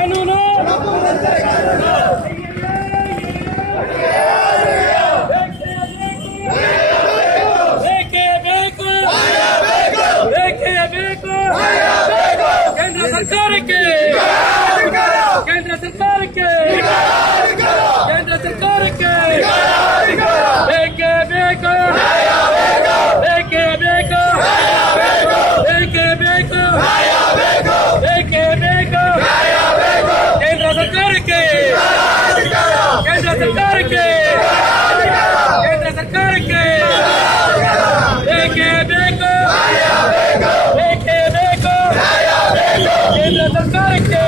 ಕಾನೂನು ಬೇಕೇ ಬೇಕು, ಬೇಕೇ ಬೇಕು. ಕೇಂದ್ರ ಸರ್ಕಾರಕ್ಕೆ, ಕೇಂದ್ರ ಸರ್ಕಾರಕ್ಕೆ, ಕೇಂದ್ರ ಸರ್ಕಾರಕ್ಕೆ ಬೇಕೇ ಬೇಕು, ಬೇಕೇ ಬೇಕು, ಬೇಕೇ ಬೇಕು, ಬೇಕೇ ಬೇಕು. ಕೇಂದ್ರ ಸರ್ಕಾರಕ್ಕೆ, ಕೇಂದ್ರ ಸರ್ಕಾರಕ್ಕೆ, ಕೇಂದ್ರ ಸರ್ಕಾರಕ್ಕೆ ಬೇಕೇ ಬೇಕು, ಬೇಕೇ ಬೇಕು. ಕೇಂದ್ರ ಸರ್ಕಾರಕ್ಕೆ